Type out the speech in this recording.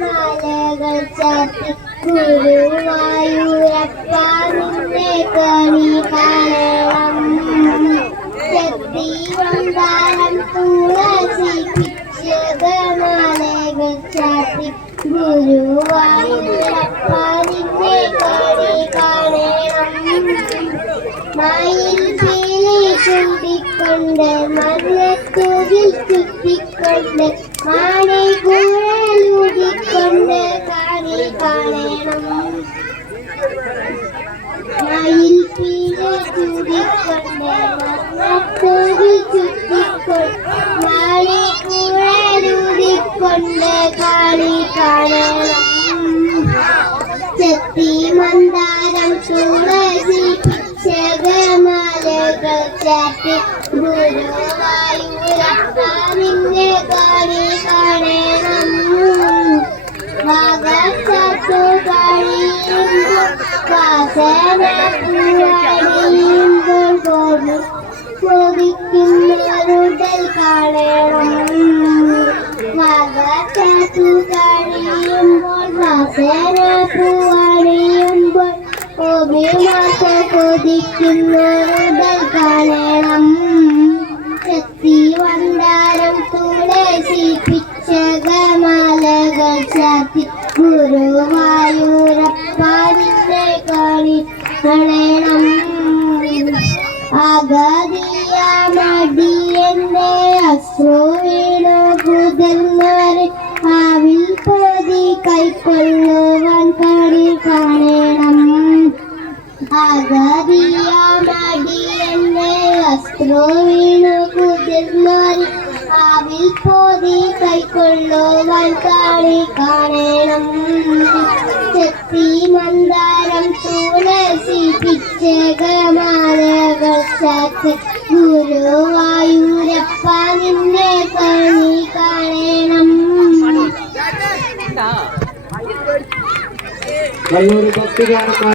മലകൾ ചാത്തി ഗുരുവായൂരപ്പ നിന്നെ കണി കാണണം. ചെത്തി വന്താരം തുളസി പിച്ചകമാലകൾ ചാത്തി ഗുരുവായൂരപ്പ നിന്നെ കണി കാണണം. മയിൽ പീലി ചൂണ്ടിക്കൊണ്ട് മഞ്ഞത്തുകിൽ ചുറ്റിക്കൊണ്ട് മാണി കുഴലൂതിക്കൊണ്ട് കണി കാണണം. മയിൽ പീലി ചൂണ്ടിക്കൊണ്ട് മഞ്ഞത്തുകിൽ ചുറ്റിക്കൊണ്ട് മാണി കുഴലൂതിക്കൊണ്ട് കണി കാണണം. ചെത്തി മന്ദാരം തുളസി പിച്ചകമാലകൾ ചാത്തി ഗുരുവായൂരപ്പ നിന്നെ കണി കാണണം. വാഗച്ചാത്തു കഴിയുമ്പോൾ വാസന പൂവണിയുമ്പോൾ ചോദിക്കുന്നവരുടൽ കാണണം. വാഗച്ചാത്തു കഴിയുമ്പോൾ വാസന പൂവണിയുമ്പോൾ ഒബിമാസ കൊതിക്കുന്നവരുടൽ കാണണം. ചെത്തി വന്താരം തുളസി പിച്ചകമാലകൾ ചാത്തി ഗുരുവായൂരപ്പ നിന്നെ കണി കാണണം. അഗതിയാമടിയന്റെ അശ്രു വീണു കുതിർന്നവരെ ആവിൽ പൊതി കൈക്കൊള്ളുവാൻ കണി കാണണം. അഗതിയാമടിയന്റെ അശ്രു വീണു കുതിർന്നവരെ ആവിൽ പൊതി കൈക്കൊള്ളുവാൻ കണി കാണണം. ചെത്തി മന്ദാരം തുളസി പിച്ചകമാലകൾ ചാത്തി ഗുരുവായൂരപ്പ നിന്നെ കണി കാണണം. നല്ലൊരു ഭക്തി